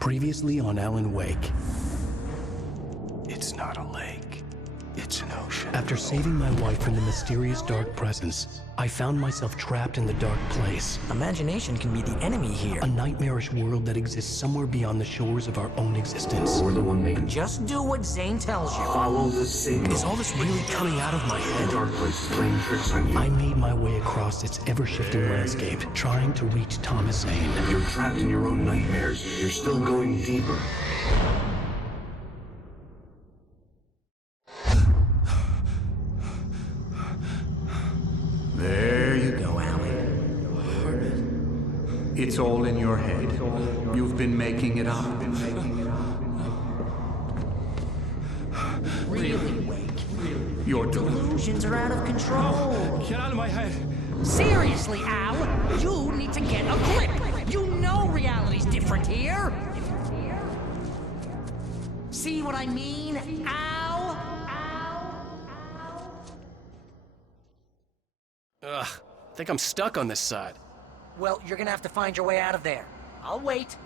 Previously on Alan Wake. It's not a lake. It's an ocean. After saving my wife from the mysterious dark presence, I found myself trapped in the dark place. Imagination can be the enemy here. A nightmarish world that exists somewhere beyond the shores of our own existence. We're the one making. Just do what Zane tells you. Follow the signal. Is all this really coming out of my The head? dark place is playing tricks on you. I made my way across its ever-shifting landscape, trying to reach Thomas Zane. You're trapped in your own nightmares. You're still going deeper. There you go. Go, Alan. It's all in your head. You've been making it up. Really, Wake. You're deluded. Delusions are out of control. Get out of my head. Seriously, Al, you need to get a grip. You know reality's different here. See what I mean, Al? Ugh, I think I'm stuck on this side. Well, you're gonna have to find your way out of there. I'll wait.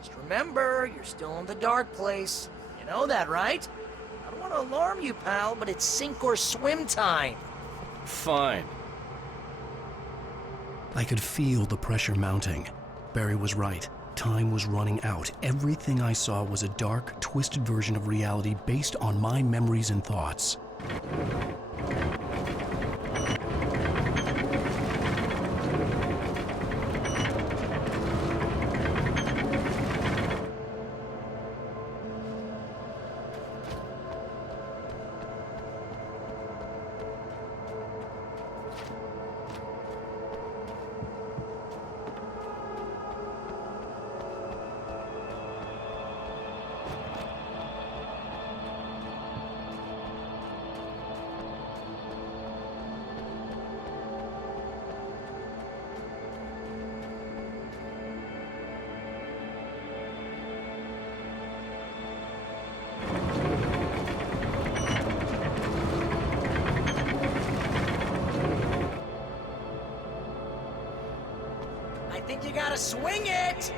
Just remember, you're still in the dark place. You know that, right? I don't want to alarm you, pal, but it's sink or swim time. Fine. I could feel the pressure mounting. Barry was right. Time was running out. Everything I saw was a dark, twisted version of reality based on my memories and thoughts. I think you gotta swing it!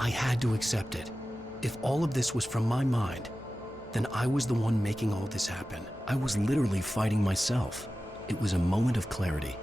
I had to accept it. If all of this was from my mind, then I was the one making all this happen. I was literally fighting myself. It was a moment of clarity.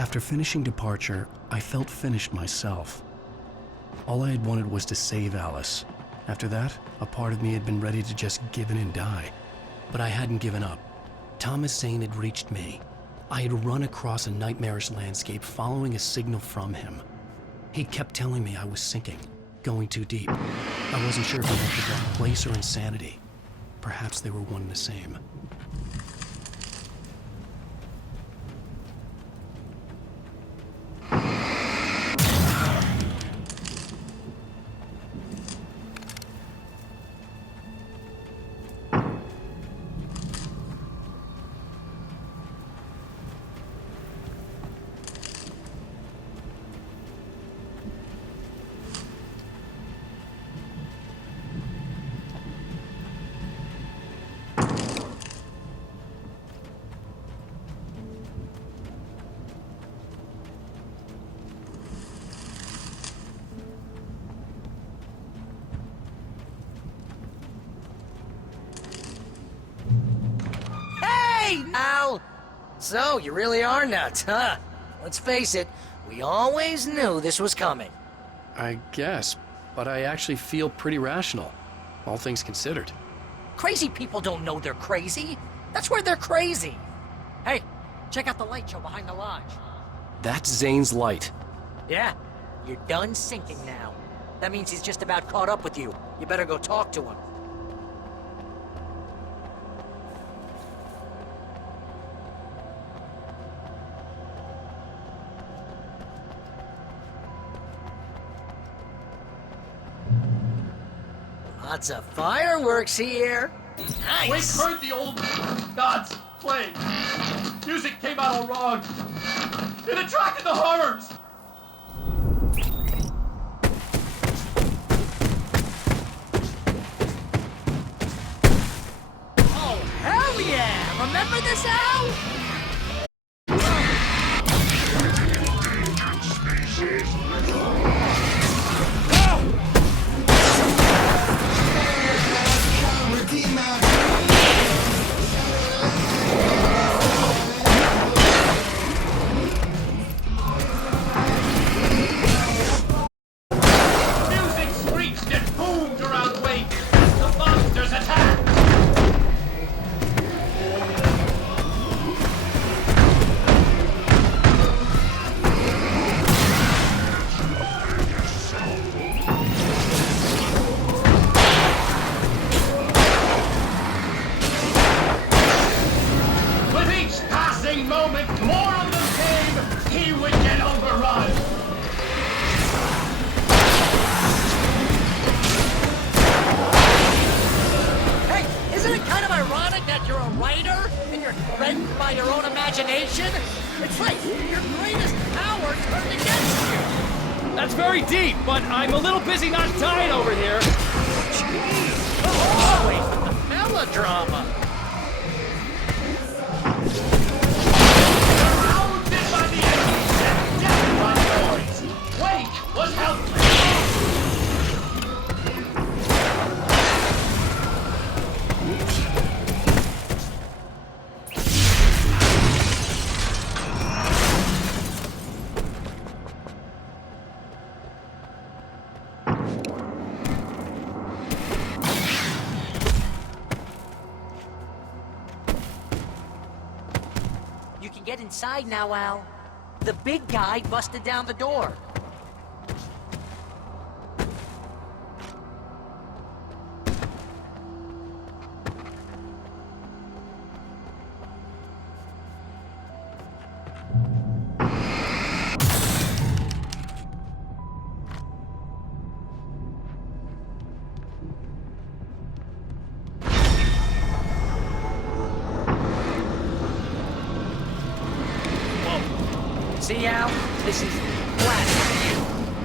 After finishing Departure, I felt finished myself. All I had wanted was to save Alice. After that, a part of me had been ready to just give in and die. But I hadn't given up. Thomas Zane had reached me. I had run across a nightmarish landscape following a signal from him. He kept telling me I was sinking, going too deep. I wasn't sure if I meant the dark place or insanity. Perhaps they were one and the same. So, you really are nuts, huh? Let's face it, we always knew this was coming. I guess, but I actually feel pretty rational, all things considered. Crazy people don't know they're crazy. That's where they're crazy. Hey, check out the light show behind the lodge. That's Zane's light. Yeah, you're done sinking now. That means he's just about caught up with you. You better go talk to him. Lots of fireworks here. Nice. Wake heard the old gods play. Music came out all wrong. It attracted the horrors. Oh, hell yeah! Remember this, Al? Music screeched and boomed around Wake as the monsters attacked. With each passing moment, more of them came. He would get overrun. Hey, isn't it kind of ironic that you're a writer and you're threatened by your own imagination? It's like your greatest power turned against you. That's very deep, but I'm a little busy not dying over here. Always the melodrama. Surrounded by the enemies and deafened by noise, Wake was helpless. You can get inside now, Al. The big guy busted down the door. See, Al? This is classic for you.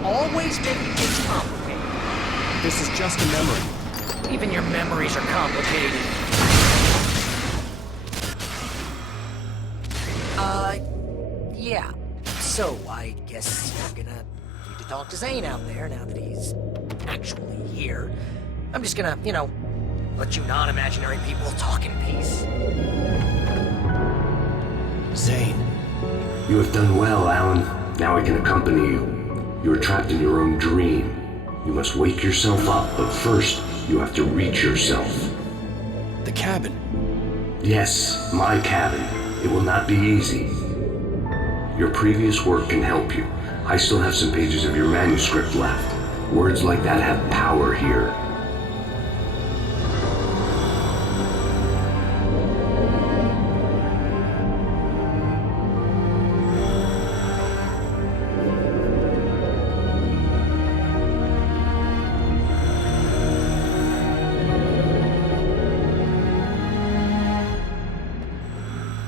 Always making things complicated. This is just a memory. Even your memories are complicated. Yeah. So, I guess we're gonna need to talk to Zane out there now that he's actually here. I'm just gonna, let you non-imaginary people talk in peace. Zane. You have done well, Alan. Now I can accompany you. You are trapped in your own dream. You must wake yourself up, but first, you have to reach yourself. The cabin. Yes, my cabin. It will not be easy. Your previous work can help you. I still have some pages of your manuscript left. Words like that have power here.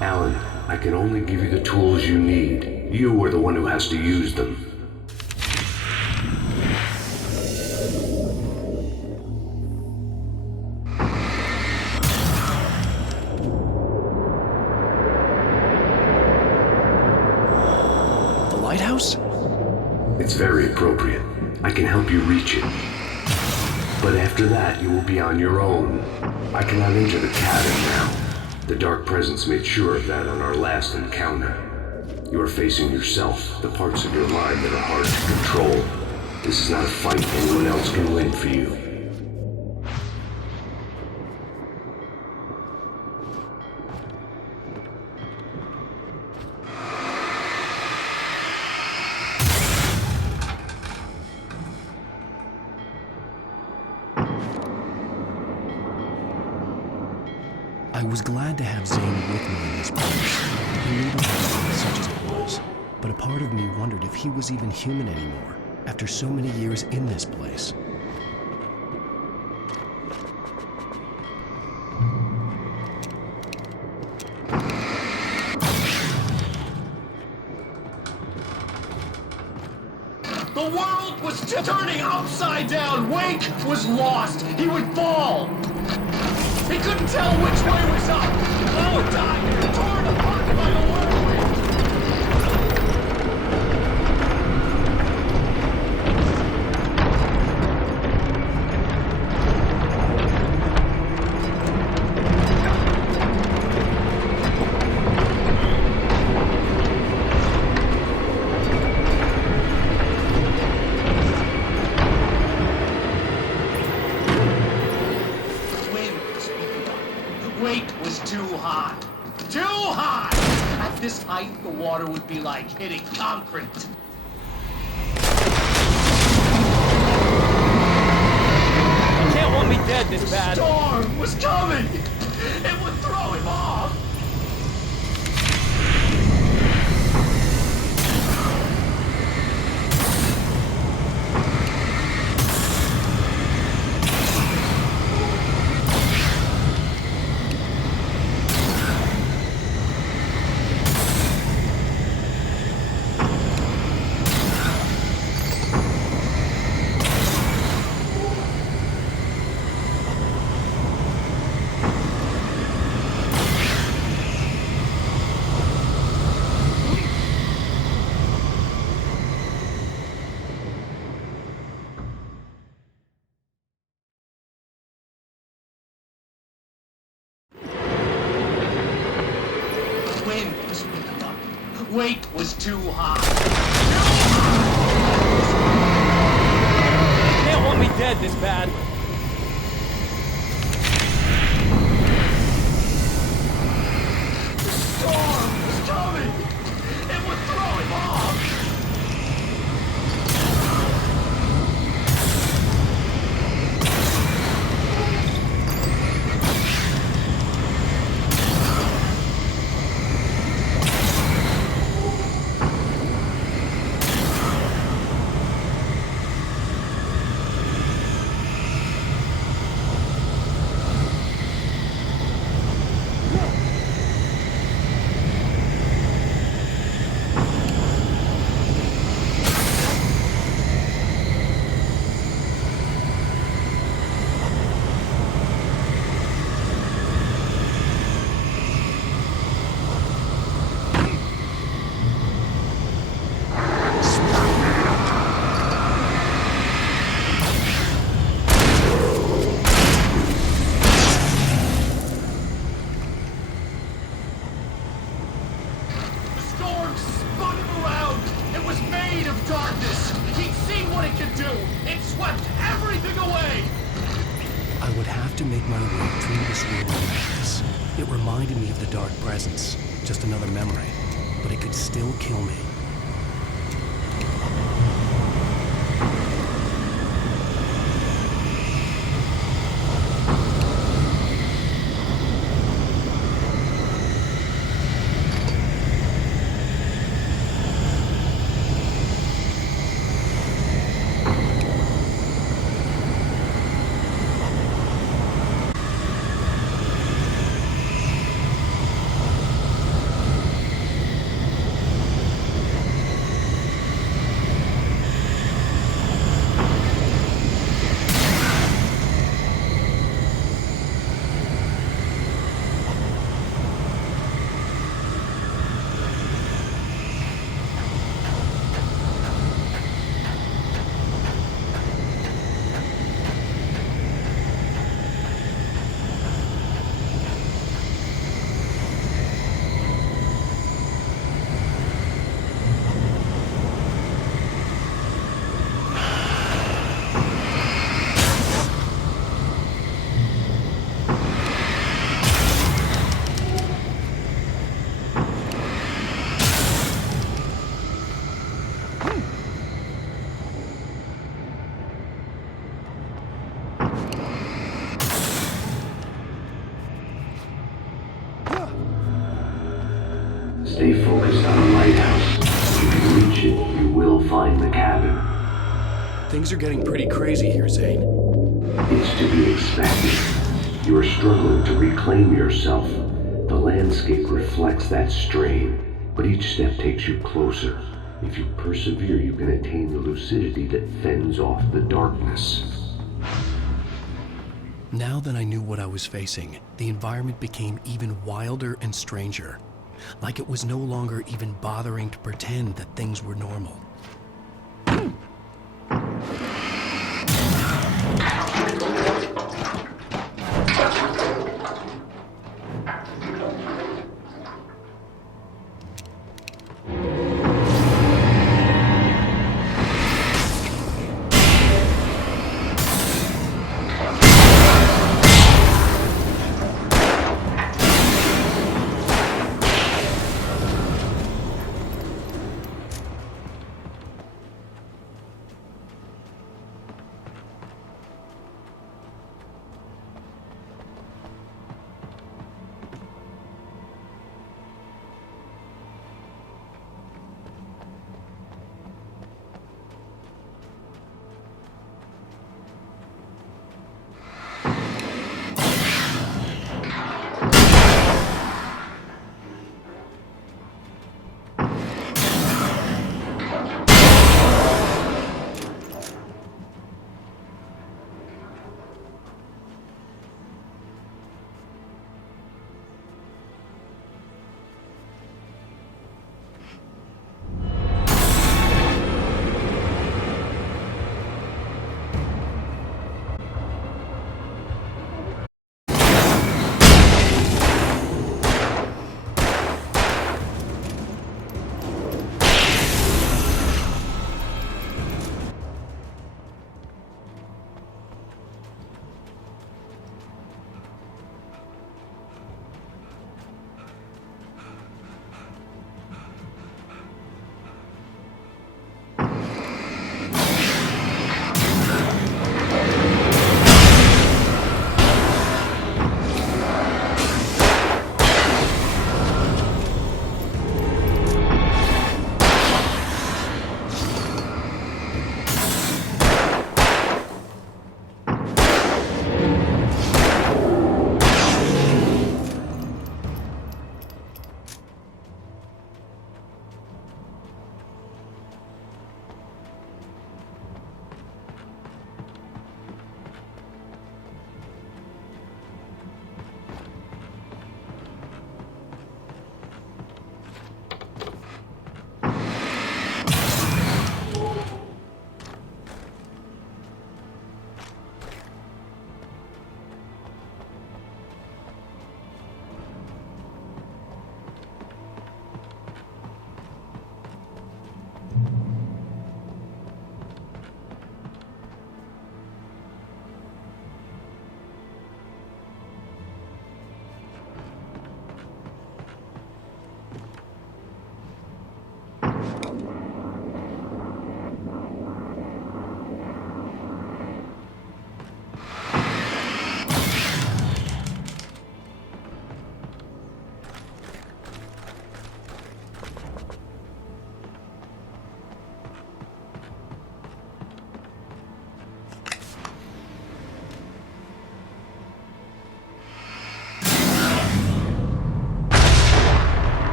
Alan, I can only give you the tools you need. You are the one who has to use them. The lighthouse? It's very appropriate. I can help you reach it. But after that, you will be on your own. I cannot enter the cabin now. The Dark Presence made sure of that on our last encounter. You are facing yourself, the parts of your mind that are hard to control. This is not a fight anyone else can win for you. I was glad to have Zane with me in this place. He needed me such as it was, but a part of me wondered if he was even human anymore, after so many years in this place. The world was turning upside down. Wake was lost. He would fall. He couldn't tell which way was up. Oh, died, torn apart by the whirlwind. Weight was too high. Too high! At this height, the water would be like hitting concrete. You can't want me dead this bad. The storm was coming! It would throw him off! Wind was picking up. Weight was too high. You can't want me dead this bad. The storm was coming! It would throw him off! I would have to make my way through this world of madness. It reminded me of the Dark Presence, just another memory, but it could still kill me. Stay focused on the lighthouse. If you reach it, you will find the cabin. Things are getting pretty crazy here, Zane. It's to be expected. You are struggling to reclaim yourself. The landscape reflects that strain, but each step takes you closer. If you persevere, you can attain the lucidity that fends off the darkness. Now that I knew what I was facing, the environment became even wilder and stranger. Like it was no longer even bothering to pretend that things were normal.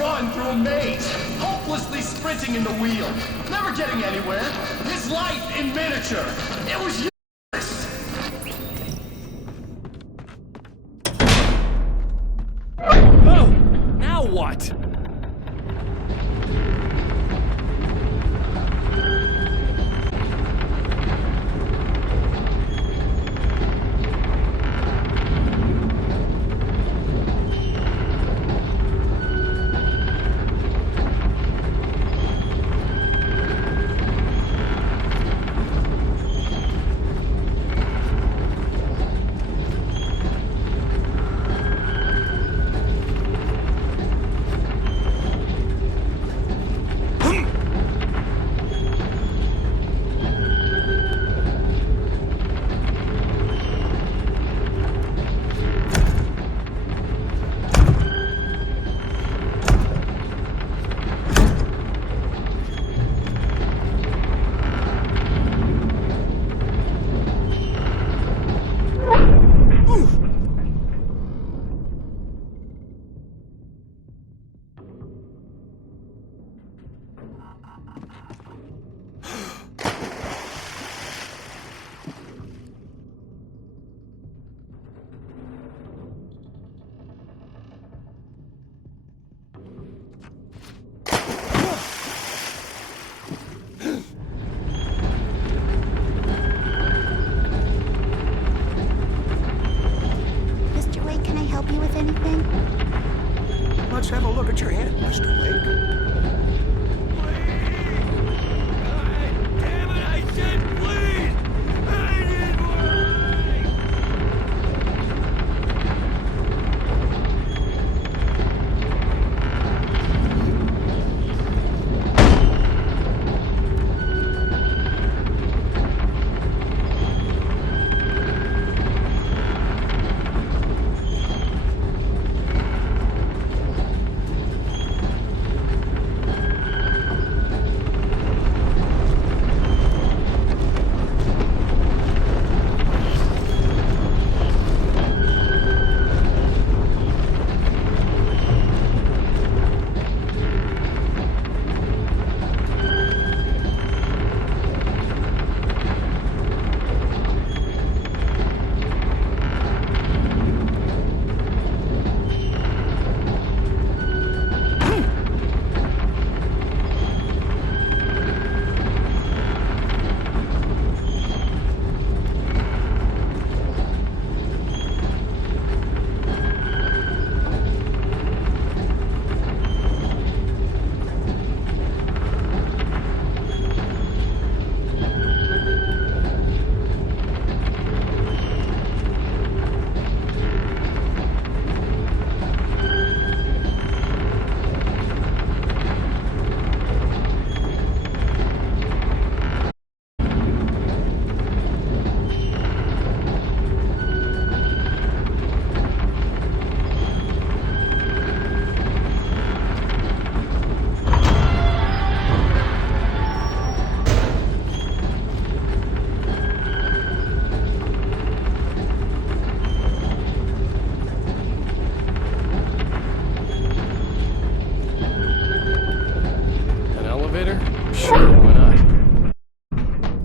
run through a maze, hopelessly sprinting in the wheel, never getting anywhere. His life in miniature. It was useless. Oh! Now what? Mr. Wake, can I help you with anything? Let's have a look at your hand, Mr. Wake. Damn it, I said please! I need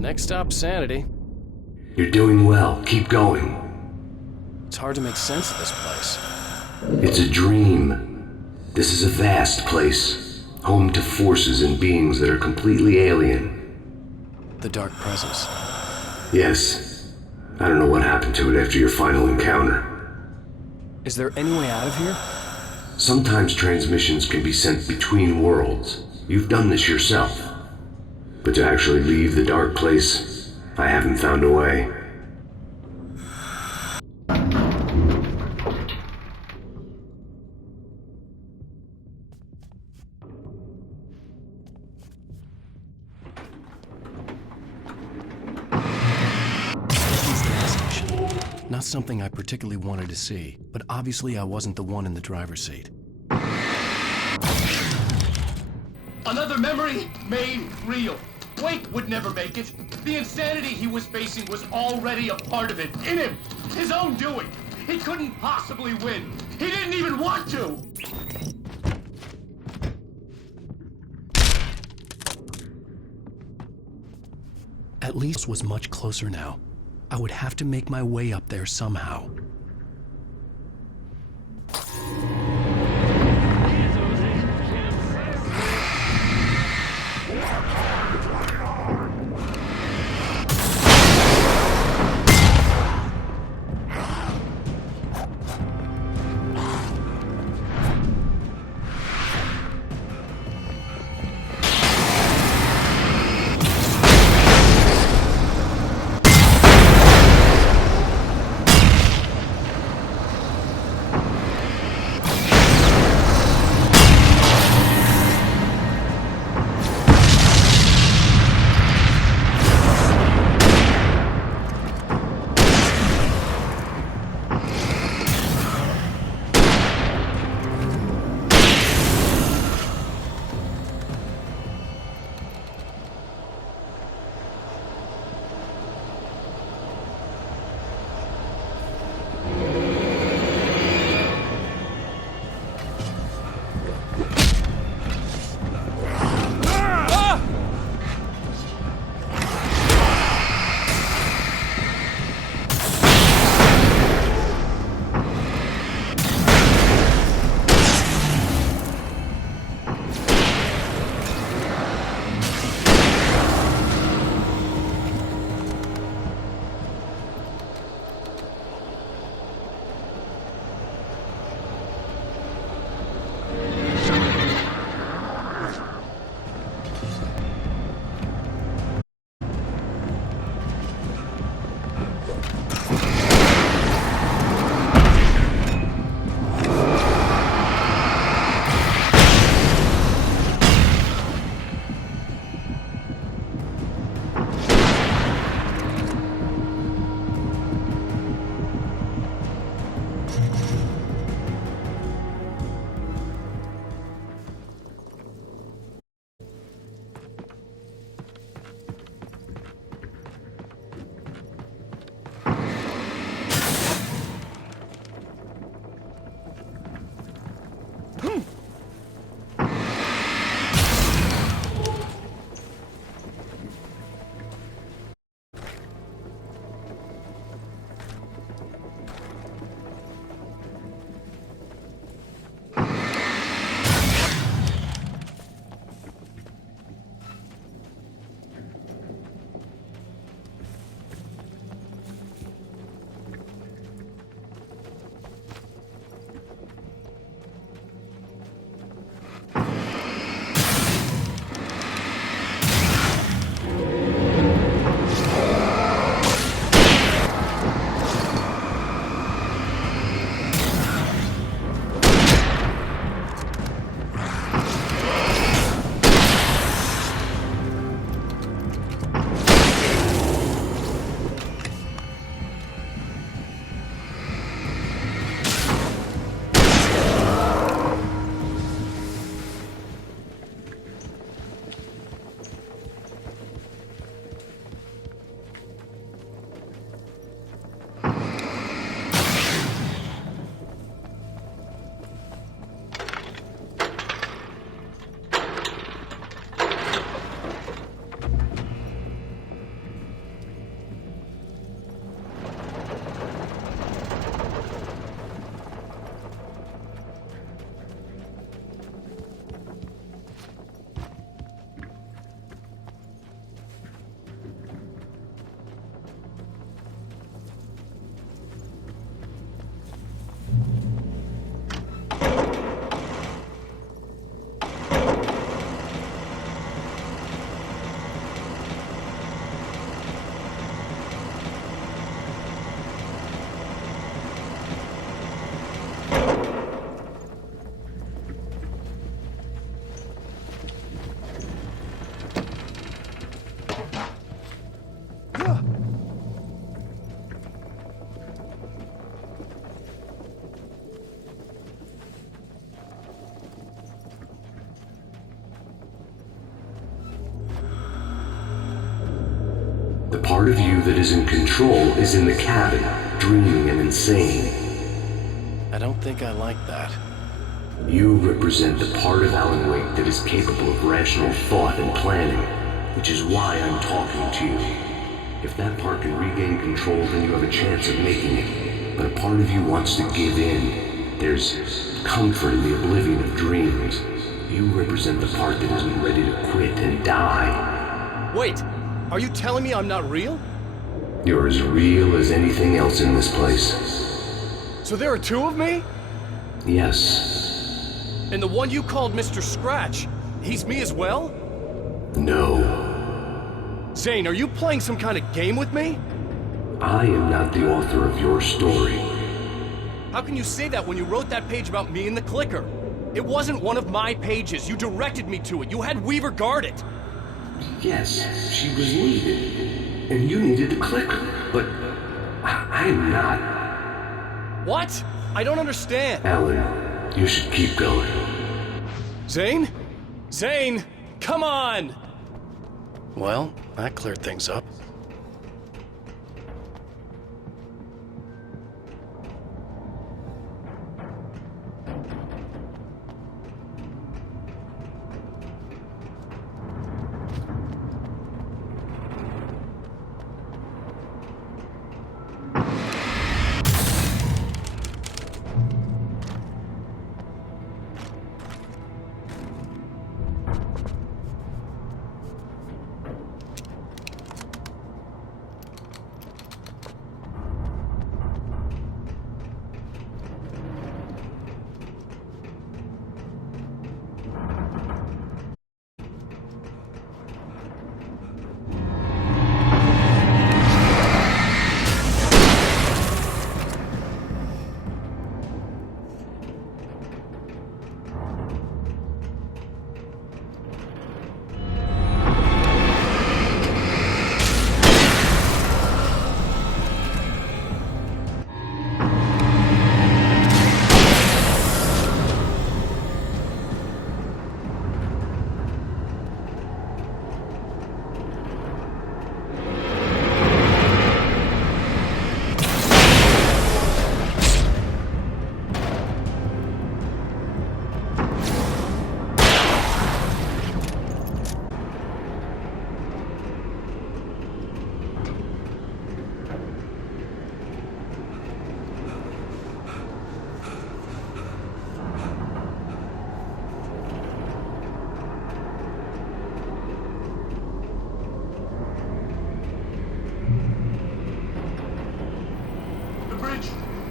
Next stop, sanity. You're doing well. Keep going. It's hard to make sense of this place. It's a dream. This is a vast place, home to forces and beings that are completely alien. The Dark Presence. Yes. I don't know what happened to it after your final encounter. Is there any way out of here? Sometimes transmissions can be sent between worlds. You've done this yourself. But to actually leave the dark place, I haven't found a way. Not something I particularly wanted to see, but obviously I wasn't the one in the driver's seat. Another memory made real. Wake would never make it. The insanity he was facing was already a part of it, in him, his own doing. He couldn't possibly win. He didn't even want to. At least was much closer now. I would have to make my way up there somehow. The part of you that is in control is in the cabin, dreaming and insane. I don't think I like that. You represent the part of Alan Wake that is capable of rational thought and planning, which is why I'm talking to you. If that part can regain control, then you have a chance of making it. But a part of you wants to give in. There's comfort in the oblivion of dreams. You represent the part that isn't ready to quit and die. Wait, are you telling me I'm not real? You're as real as anything else in this place. So there are two of me? Yes. And the one you called Mr. Scratch, he's me as well? No. Zane, are you playing some kind of game with me? I am not the author of your story. How can you say that when you wrote that page about me in the clicker? It wasn't one of my pages. You directed me to it. You had Weaver guard it. Yes, she was needed. And you needed the clicker. But I'm not. What? I don't understand. Alan, you should keep going. Zane? Zane! Come on! Well, that cleared things up.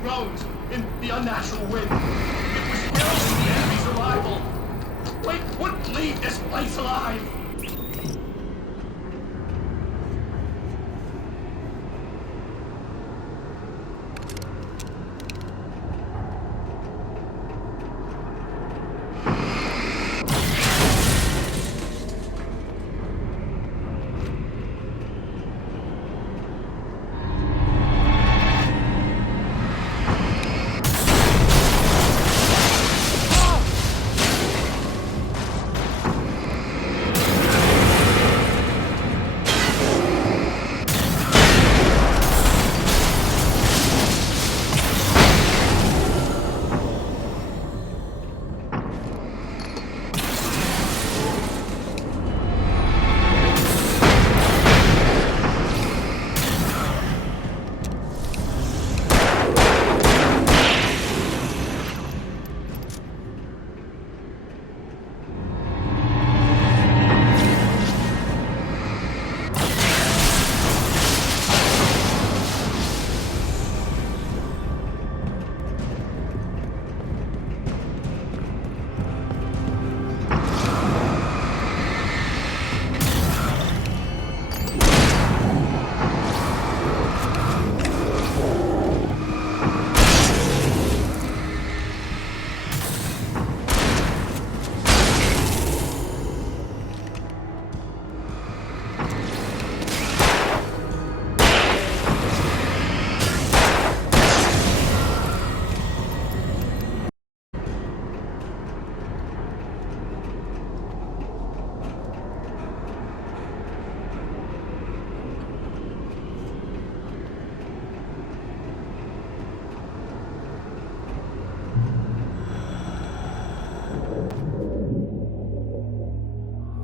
Rose, in the unnatural wind. It was heralding the enemy's arrival. Wake wouldn't leave this place alive.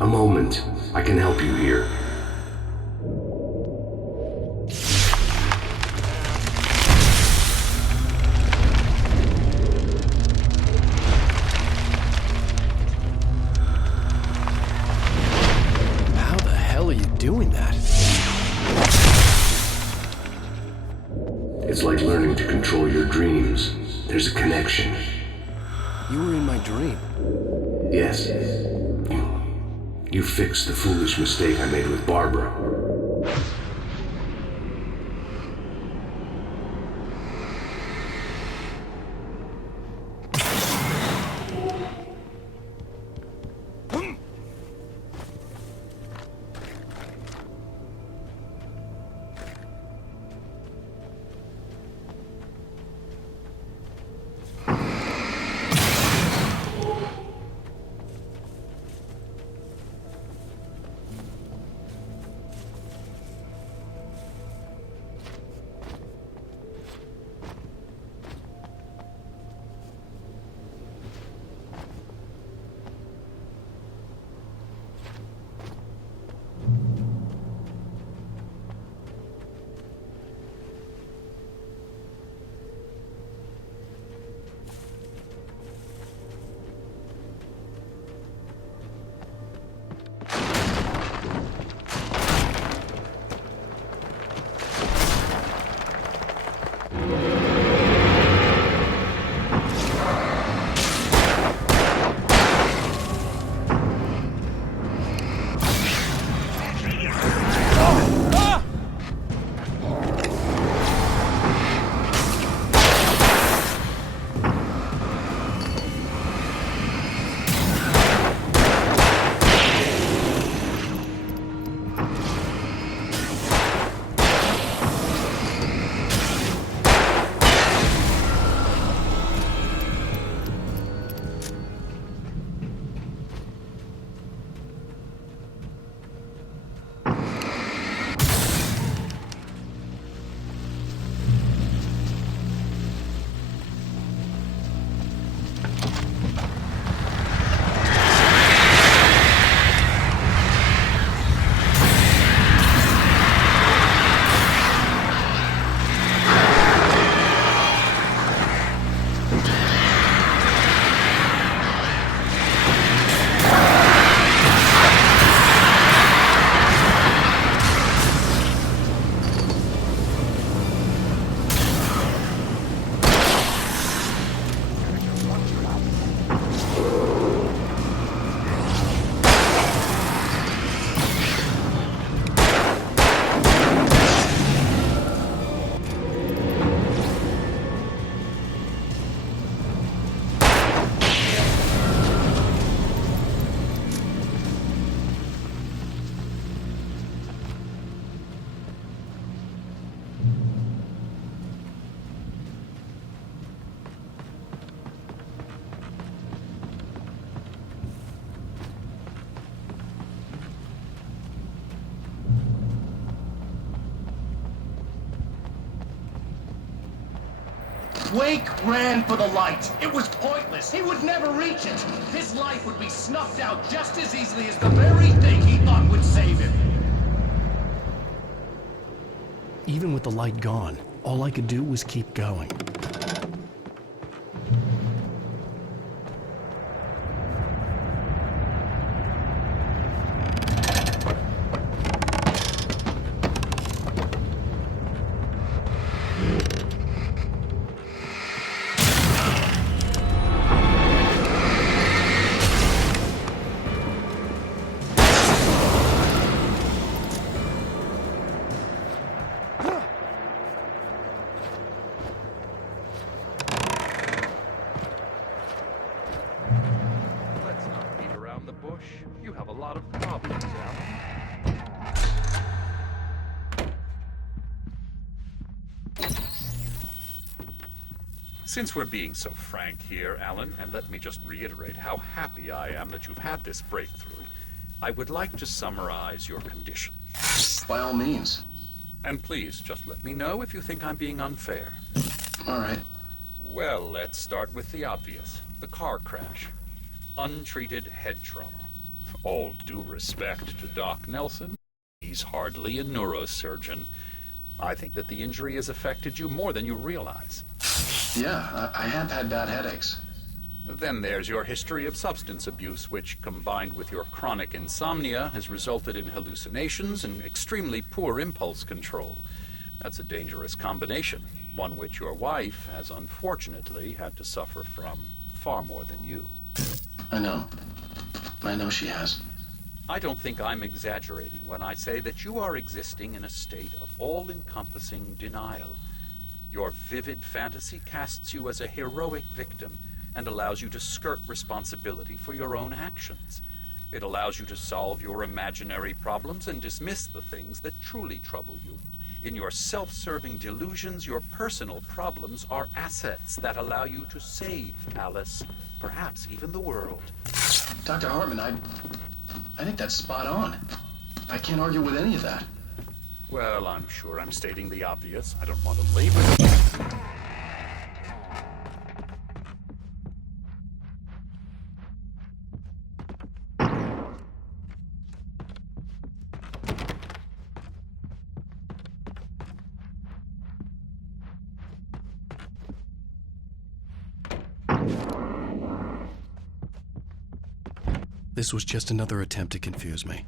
A moment. I can help you here. doing that? It's like learning to control your dreams. There's a connection. You were in my dream. Yes. You fixed the foolish mistake I made with Barbara. Wake ran for the light. It was pointless. He would never reach it. His life would be snuffed out just as easily as the very thing he thought would save him. Even with the light gone, all I could do was keep going. Let's not beat around the bush. You have a lot of problems, Alan. Since we're being so frank here, Alan, and let me just reiterate how happy I am that you've had this breakthrough, I would like to summarize your condition. By all means. And please, just let me know if you think I'm being unfair. All right. Well, let's start with the obvious. The car crash. Untreated head trauma. All due respect to Doc Nelson, he's hardly a neurosurgeon. I think that the injury has affected you more than you realize. Yeah, I have had bad headaches. Then there's your history of substance abuse, which, combined with your chronic insomnia, has resulted in hallucinations and extremely poor impulse control. That's a dangerous combination, one which your wife has unfortunately had to suffer from far more than you. I know. I know she has. I don't think I'm exaggerating when I say that you are existing in a state of all-encompassing denial. Your vivid fantasy casts you as a heroic victim and allows you to skirt responsibility for your own actions. It allows you to solve your imaginary problems and dismiss the things that truly trouble you. In your self-serving delusions, your personal problems are assets that allow you to save Alice, perhaps even the world. Dr. Hartman, I think that's spot on. I can't argue with any of that. Well, I'm sure I'm stating the obvious. I don't want to labor it. This was just another attempt to confuse me.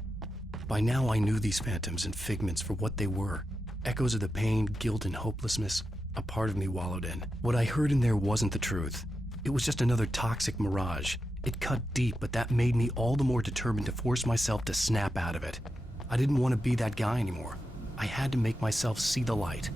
By now I knew these phantoms and figments for what they were. Echoes of the pain, guilt, and hopelessness a part of me wallowed in. What I heard in there wasn't the truth. It was just another toxic mirage. It cut deep, but that made me all the more determined to force myself to snap out of it. I didn't want to be that guy anymore. I had to make myself see the light.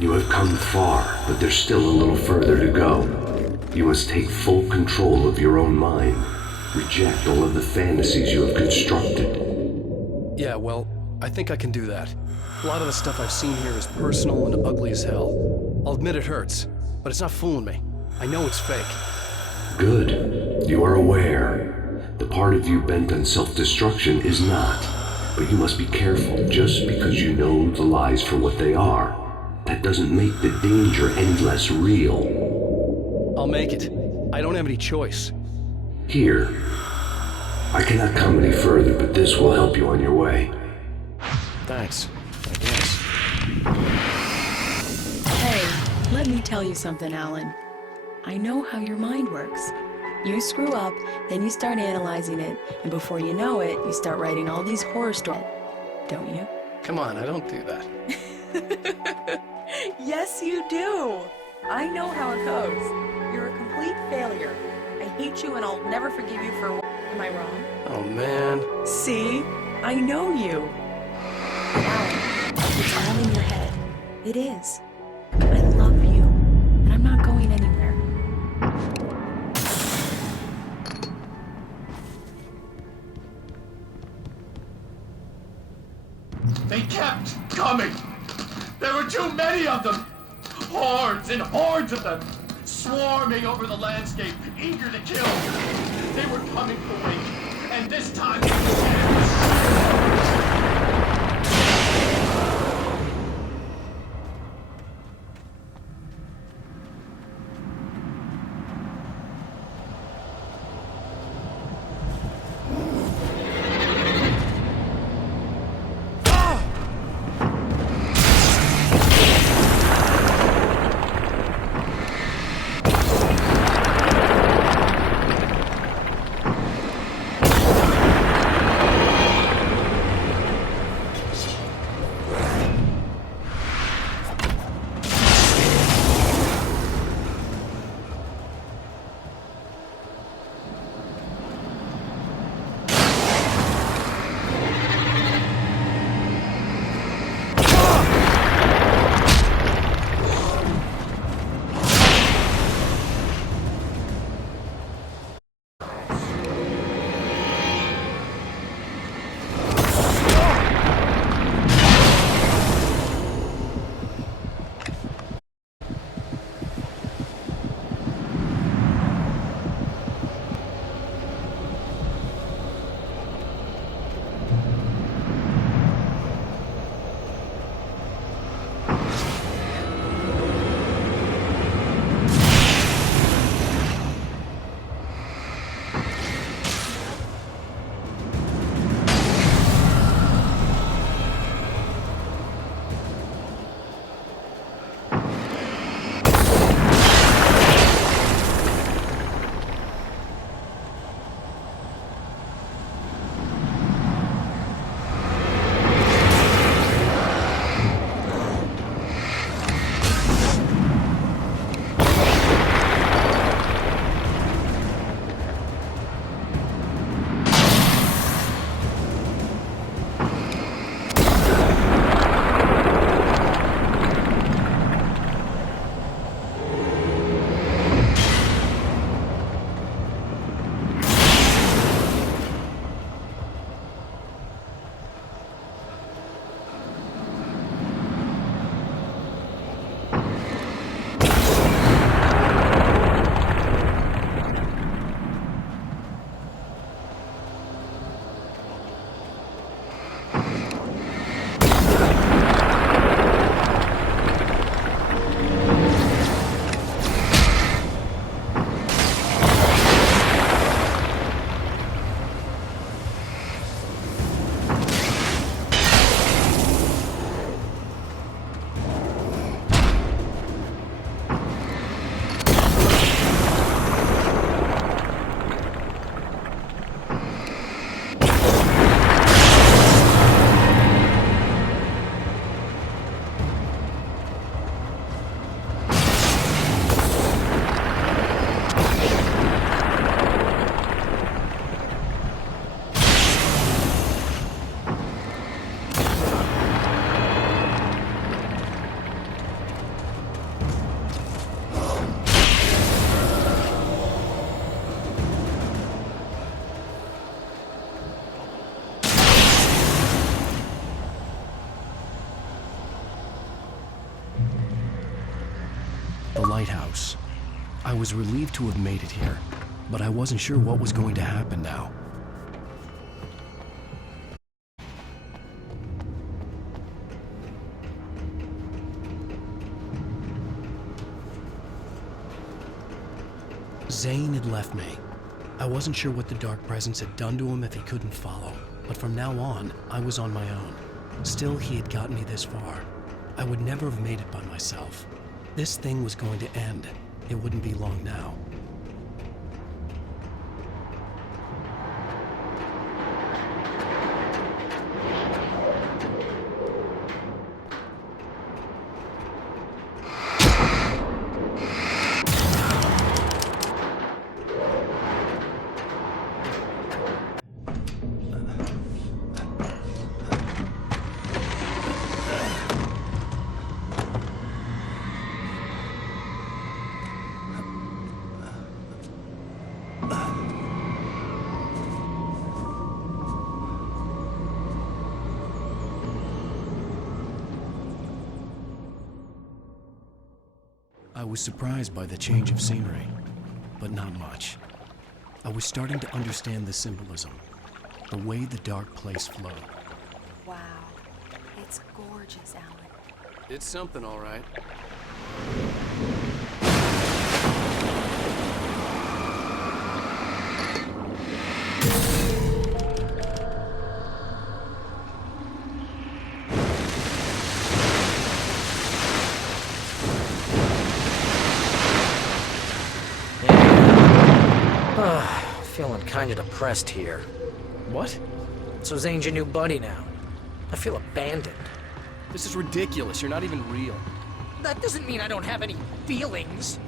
You have come far, but there's still a little further to go. You must take full control of your own mind. Reject all of the fantasies you have constructed. Yeah, well, I think I can do that. A lot of the stuff I've seen here is personal and ugly as hell. I'll admit it hurts, but it's not fooling me. I know it's fake. Good. You are aware. The part of you bent on self-destruction is not. But you must be careful. Just because you know the lies for what they are, that doesn't make the danger any less real. I'll make it. I don't have any choice. Here. I cannot come any further, but this will help you on your way. Thanks, I guess. Hey, let me tell you something, Alan. I know how your mind works. You screw up, then you start analyzing it, and before you know it, you start writing all these horror stories. Don't you? Come on, I don't do that. Yes, you do. I know how it goes. You're a complete failure. I hate you and I'll never forgive you for... Am I wrong? Oh, man. See? I know you. Alan, it's all in your head. It is. I love you, and I'm not going anywhere. They kept coming. There were too many of them. Hordes and hordes of them, swarming over the landscape, eager to kill. They were coming for Wake, and this time it was him. The lighthouse. I was relieved to have made it here, but I wasn't sure what was going to happen now. Zane had left me. I wasn't sure what the Dark Presence had done to him if he couldn't follow, but from now on, I was on my own. Still, he had gotten me this far. I would never have made it by myself. This thing was going to end. It wouldn't be long now. I was surprised by the change of scenery, but not much. I was starting to understand the symbolism, the way the dark place flowed. Wow, it's gorgeous, Alan. It's something, all right. Feeling kinda depressed here. What? So Zane's your new buddy now. I feel abandoned. This is ridiculous. You're not even real. That doesn't mean I don't have any feelings.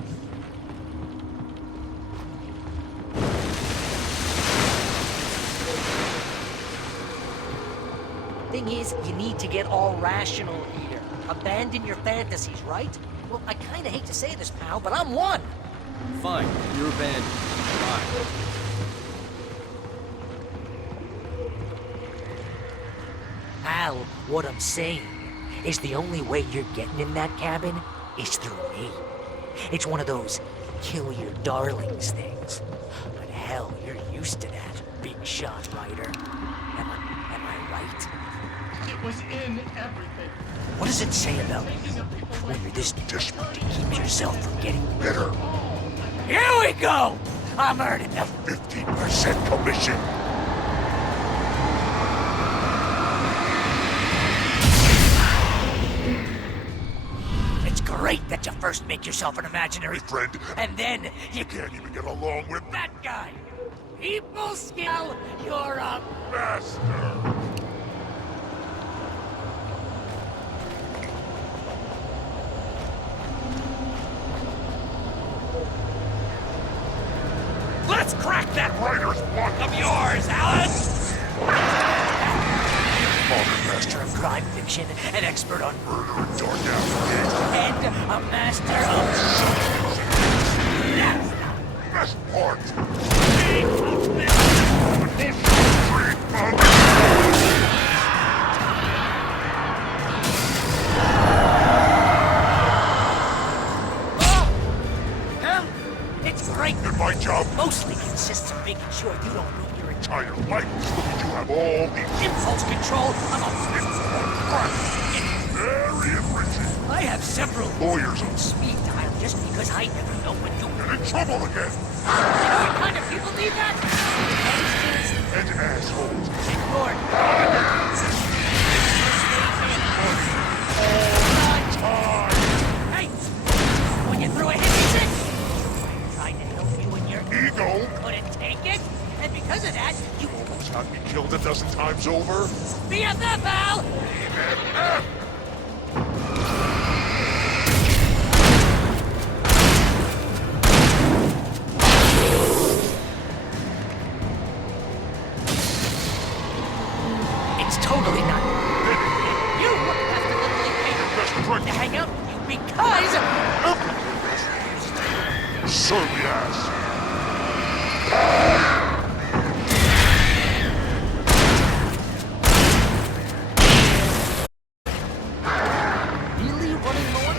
Thing is, you need to get all rational here. Abandon your fantasies, right? Well, I kinda hate to say this, pal, but I'm one. Fine, you're abandoned. Fine. Al, what I'm saying is the only way you're getting in that cabin is through me. It's one of those kill your darlings things. But hell, you're used to that, big shot writer. Am I right? It was in everything. What does it say about when you're this desperate to keep yourself from getting bitter? Here we go! I'm earning a 15% commission. It's great that you first make yourself an imaginary friend, and then you can't even get along with that guy. People skill, you're a master. Let's crack that writer's block of yours, Alan! Modern master of crime fiction, an expert on murder and dark alleys, and a master of... That's not the best part! It's great. And my job mostly consists of making sure you don't ruin your entire life so that you have all the impulse control of a crime. It's very enriching. I have several lawyers on speed dial just because I never know when you'll get in trouble again. You know what kind of people need that? Gangsters and assholes. Ignored. Hey, when you throw a hit, trying to help you and your ego couldn't take it, and because of that, you almost got me killed a dozen times over. BFF, Al! BFF! It's totally not. You have to literally pay your best friend to hang out with you because... Certainly has. Really running low on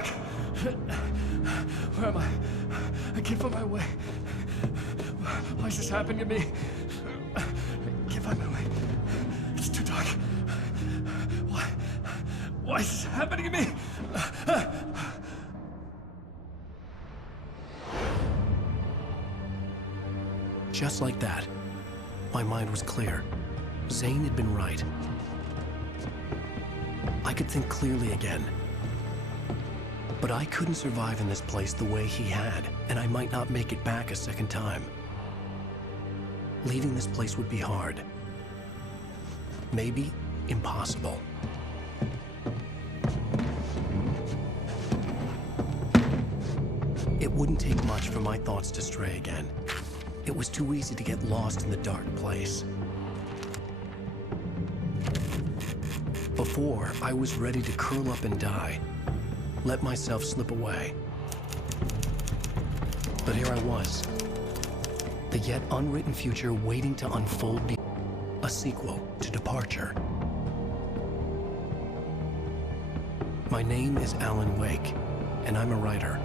dark. Where am I? I can't find my way. Why is this happening to me? I can't find my way. It's too dark. Why is this happening to me? Just like that, my mind was clear. Zane had been right. I could think clearly again. But I couldn't survive in this place the way he had, and I might not make it back a second time. Leaving this place would be hard. Maybe impossible. It wouldn't take much for my thoughts to stray again. It was too easy to get lost in the dark place. Before, I was ready to curl up and die, let myself slip away. But here I was, the yet unwritten future waiting to unfold, a sequel to Departure. My name is Alan Wake, and I'm a writer.